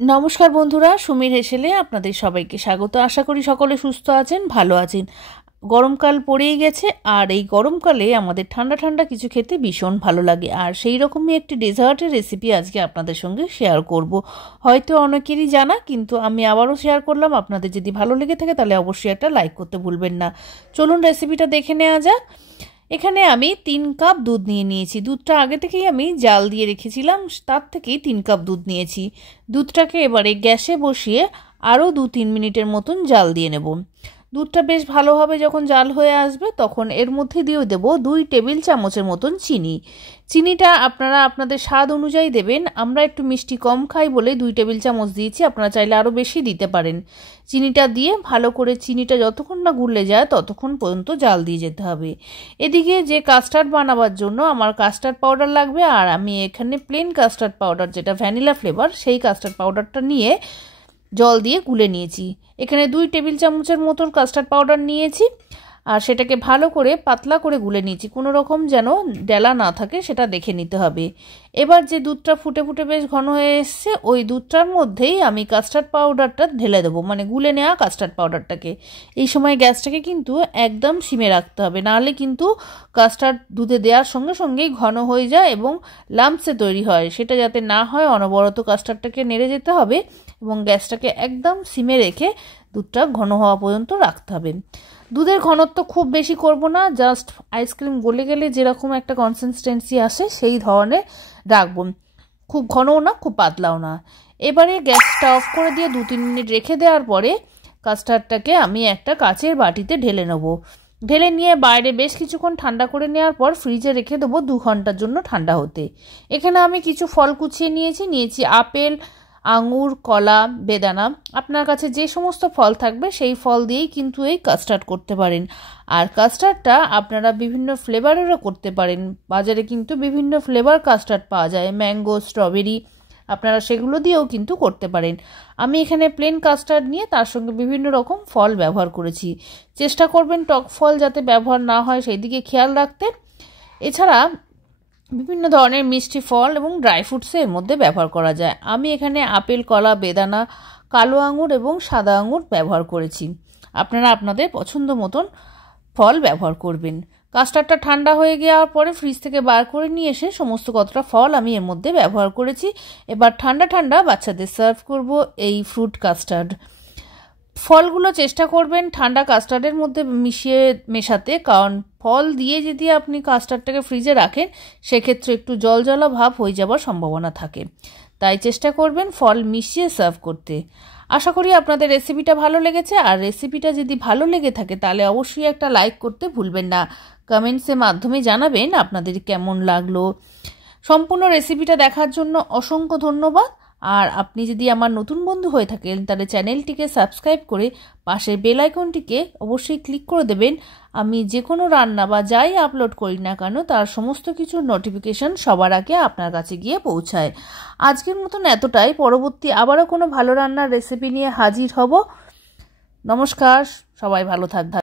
नमस्कार बंधुरा सुमिर हेसेले आपनादेर सबाइके स्वागत। आशा करी सकले सुस्थ आछेन भालो आछेन। गरमकाल पड़ेई गेछे और এই গরমকালে আমাদের ঠান্ডা ঠান্ডা কিছু খেতে ভীষণ ভালো লাগে আর সেই রকমই একটি ডেজার্টের রেসিপি আজকে আপনাদের সঙ্গে শেয়ার করব। হয়তো অনেকেরই জানা, কিন্তু আমি আবারও শেয়ার করলাম। আপনাদের যদি ভালো লেগে থাকে তাহলে অবশ্যই একটা লাইক করতে ভুলবেন না। চলুন রেসিপিটা দেখে নেওয়া যাক। এখানে আমি 3 কাপ দুধ নিয়ে নিয়েছি। দুধটা আগে থেকেই আমি জাল দিয়ে রেখেছিলাম, তার থেকেই 3 কাপ দুধ নিয়েছি। দুধটাকে এবারে গ্যাসে বসিয়ে আরও 2-3 মিনিটের মতন জাল দিয়ে নেব। দুধটা বেশ ভালোভাবে যখন জাল হয়ে আসবে তখন এর মধ্যে দিয়ে দেব 2 টেবিল চামচের মতন চিনি। চিনিটা আপনারা আপনাদের স্বাদ অনুযায়ী দেবেন। আমরা একটু মিষ্টি কম খাই বলে 2 টেবিল চামচ দিয়েছি, আপনারা চাইলে আরও বেশি দিতে পারেন। চিনিটা দিয়ে ভালো করে চিনিটা যতক্ষণ না গুলে যায় ততক্ষণ পর্যন্ত জাল দিয়ে যেতে হবে। এদিকে যে কাস্টার্ড বানাবার জন্য আমার কাস্টার্ড পাউডার লাগবে, আর আমি এখানে প্লেন কাস্টার্ড পাউডার যেটা ভ্যানিলা ফ্লেভার সেই কাস্টার্ড পাউডারটা নিয়ে জল দিয়ে গুলে নিয়েছি। এখানে 2 টেবিল চামচের মতন কাস্টার্ড পাউডার নিয়েছি আর সেটাকে ভালো করে পাতলা করে গুলে নিয়েছি। কোনো রকম যেন ডেলা না থাকে সেটা দেখে নিতে হবে। এবার যে দুধটা ফুটে ফুটে বেশ ঘন হয়ে এসছে ওই দুধটার মধ্যেই আমি কাস্টার্ড পাউডারটা ঢেলে দেবো, মানে গুলে নেওয়া কাস্টার্ড পাউডারটাকে। এই সময় গ্যাসটাকে কিন্তু একদম সিমে রাখতে হবে, নাহলে কিন্তু কাস্টার্ড দুধে দেওয়ার সঙ্গে সঙ্গেই ঘন হয়ে যায় এবং লাম্পসে তৈরি হয়। সেটা যাতে না হয় অনবরত কাস্টার্ডটাকে নেড়ে যেতে হবে এবং গ্যাসটাকে একদম সিমে রেখে দুধটা ঘন হওয়া পর্যন্ত রাখতে হবে। দুধের ঘনত্ব খুব বেশি করব না, জাস্ট আইসক্রিম গলে গেলে যেরকম একটা কনসিস্টেন্সি আসে সেই ধরনের রাখবো। খুব ঘনও না খুব পাতলাও না। এবারে গ্যাসটা অফ করে দিয়ে 2-3 মিনিট রেখে দেওয়ার পরে কাস্টার্ডটাকে আমি একটা কাচের বাটিতে ঢেলে নেব। ঢেলে নিয়ে বাইরে বেশ কিছুক্ষণ ঠান্ডা করে নেওয়ার পর ফ্রিজে রেখে দেবো 2 ঘন্টার জন্য ঠান্ডা হতে। এখানে আমি কিছু ফল কুচিয়ে নিয়েছি আপেল, আঙুর, কলা, বেদানা। আপনার কাছে যে সমস্ত ফল থাকবে সেই ফল দিয়েই কিন্তু এই কাস্টার্ড করতে পারেন। আর কাস্টার্ডটা আপনারা বিভিন্ন ফ্লেভারেরও করতে পারেন। বাজারে কিন্তু বিভিন্ন ফ্লেভার কাস্টার্ড পাওয়া যায়, ম্যাঙ্গো, স্ট্রবেরি, আপনারা সেগুলো দিয়েও কিন্তু করতে পারেন। আমি এখানে প্লেন কাস্টার্ড নিয়ে তার সঙ্গে বিভিন্ন রকম ফল ব্যবহার করেছি। চেষ্টা করবেন টক ফল যাতে ব্যবহার না হয় সেই দিকে খেয়াল রাখতে। এছাড়া বিভিন্ন ধরনের মিষ্টি ফল এবং ড্রাই ফ্রুটসের মধ্যে ব্যবহার করা যায়। আমি এখানে আপেল, কলা, বেদানা, কালো আঙুর এবং সাদা আঙুর ব্যবহার করেছি। আপনারা আপনাদের পছন্দ মতন ফল ব্যবহার করবেন। কাস্টার্ডটা ঠান্ডা হয়ে যাওয়ার পরে ফ্রিজ থেকে বার করে নিয়ে এসে সমস্ত কতটা ফল আমি এর মধ্যে ব্যবহার করেছি। এবার ঠান্ডা ঠান্ডা বাচ্চাদের সার্ভ করব এই ফ্রুট কাস্টার্ড। ফলগুলো চেষ্টা করবেন ঠান্ডা কাস্টার্ডের মধ্যে মেশাতে, কারণ ফল দিয়ে যদি আপনি কাস্টার্ডটাকে ফ্রিজে রাখেন সেক্ষেত্রে একটু জলজলা ভাব হয়ে যাওয়ার সম্ভাবনা থাকে। তাই চেষ্টা করবেন ফল মিশিয়ে সার্ভ করতে। আশা করি আপনাদের রেসিপিটা ভালো লেগেছে, আর রেসিপিটা যদি ভালো লেগে থাকে তাহলে অবশ্যই একটা লাইক করতে ভুলবেন না। কমেন্টসের মাধ্যমে জানাবেন আপনাদের কেমন লাগলো। সম্পূর্ণ রেসিপিটা দেখার জন্য অসংখ্য ধন্যবাদ। আর আপনি যদি আমার নতুন বন্ধু হয়ে থাকেন তাহলে চ্যানেলটিকে সাবস্ক্রাইব করে পাশের বেল আইকনটিকে অবশ্যই ক্লিক করে দেবেন। আমি যে কোনো রান্না বা যাই আপলোড করি না কেন তার সমস্ত কিছুর নোটিফিকেশন সবার আগে আপনার কাছে গিয়ে পৌঁছায়। আজকের মতন এতটাই। পরবর্তী আবারও কোনো ভালো রান্নার রেসিপি নিয়ে হাজির হব। নমস্কার, সবাই ভালো থাকবেন।